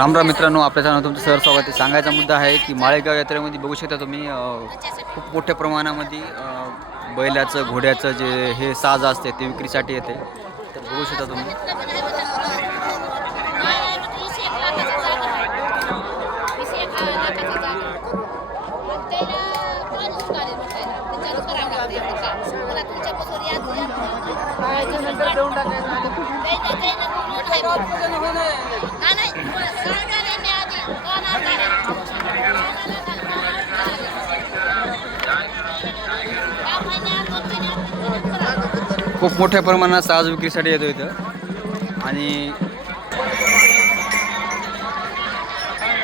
रामराम मित्रांनो, आपल्या चॅनल तुमचं सहर्ष स्वागत आहे। सांगायचा मुद्दा आहे की माळेगाव यात्रेमध्ये बघू शकता तुम्ही खूप मोठ्या प्रमाणामध्ये बैलाचं घोड्याचं जे हे साज असते ते विक्रीसाठी येते। तर बघू शकता तुम्ही खूप मोठ्या प्रमाणात साज विक्रीसाठी येतो इथं। आणि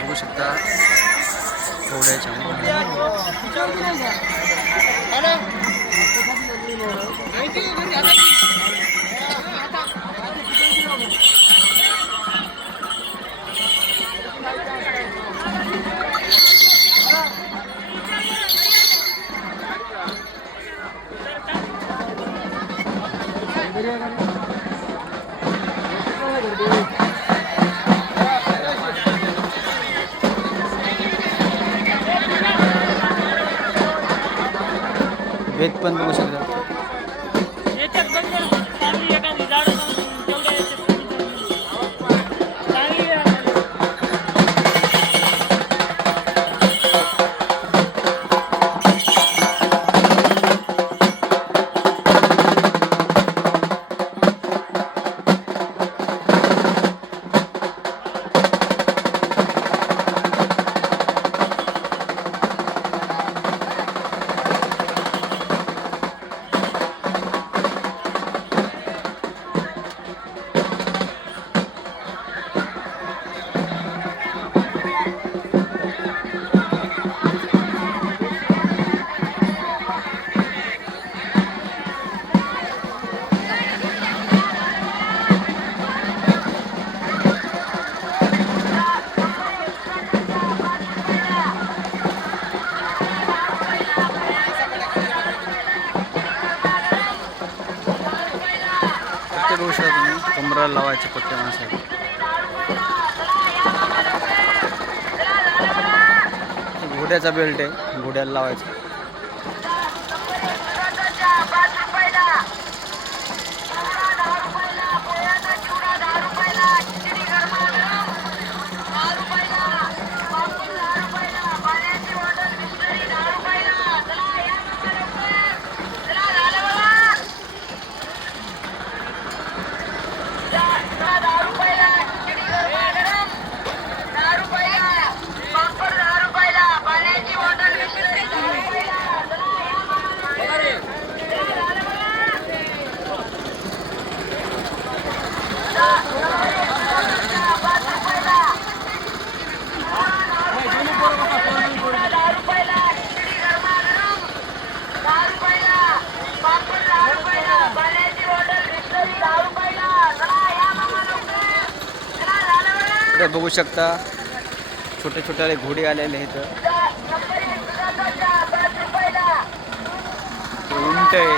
बघू शकता घोड्याच्या भेद पण बघू शकता। बघू शकता तुम्ही कमराला लावायचे पट्टे माणसाला। घोड्याचा बेल्ट आहे, घोड्याला लावायचा। बघू शकता छोटे छोटे घोडे आलेले आहेत। उंट आहे,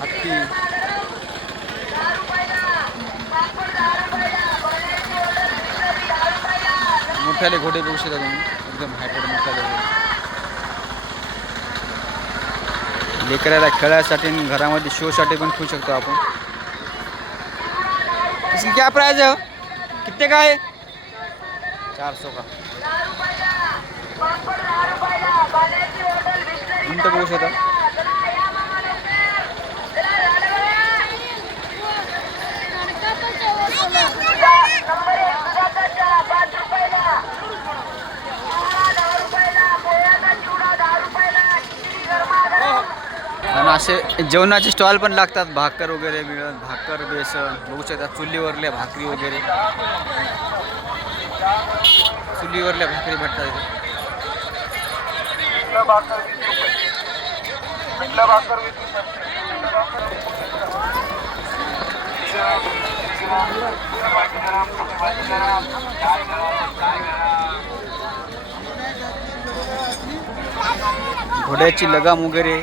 हत्ती, मोठ्याले घोडे बघू शकता तुम्ही, एकदम हायटेड मोठ्याले घोडे। लेकराला खेळायसाठी आणि घरामध्ये शोसाठी पण ठेवू शकतो आपण। इसकी क्या प्राइस है? कितने का है? 400 का। उंट बघू शकता। आणि असे जेवणाचे स्टॉल पण लागतात, भाकर वगैरे मिळत, भाकर बेसन बघू शकता। चुलीवरल्या भाकरी वगैरे, चुलीवरल्या भाकरी भेटतात इथे। घोड्याची लगाम वगैरे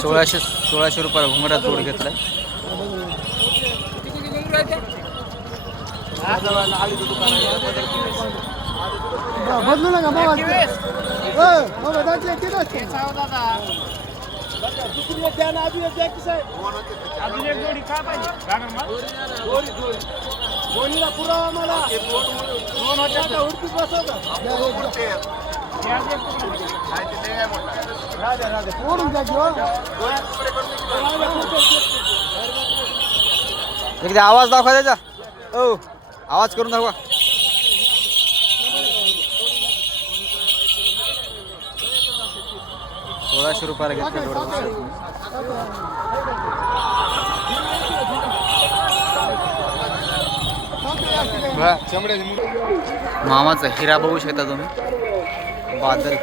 सोळाशे रुपयाला घुंगडा जोड घेतलाय. बदलू नका पुरावा मला एकदा आवाज दाखवा त्याचा. ओ आवाज करून दाखवा. ₹1600 घेतले जोड. मामाचा हिरा बघू शकता तुम्ही. बादल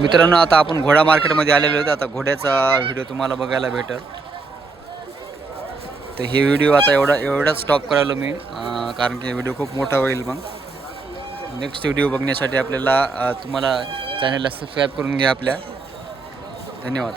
मित्रांनो, आता आपण घोडा मार्केटमध्ये आलेलो आहोत. आता घोड्याचा व्हिडिओ तुम्हाला बघायला भेटेल. तर हे व्हिडिओ आता एवढाच स्टॉप करायला मी, कारण की व्हिडिओ खूप मोठा होईल. मग नेक्स्ट व्हिडिओ बघण्यासाठी आपल्याला तुम्हाला चॅनलला सबस्क्राईब करून घ्या आपल्या. धन्यवाद.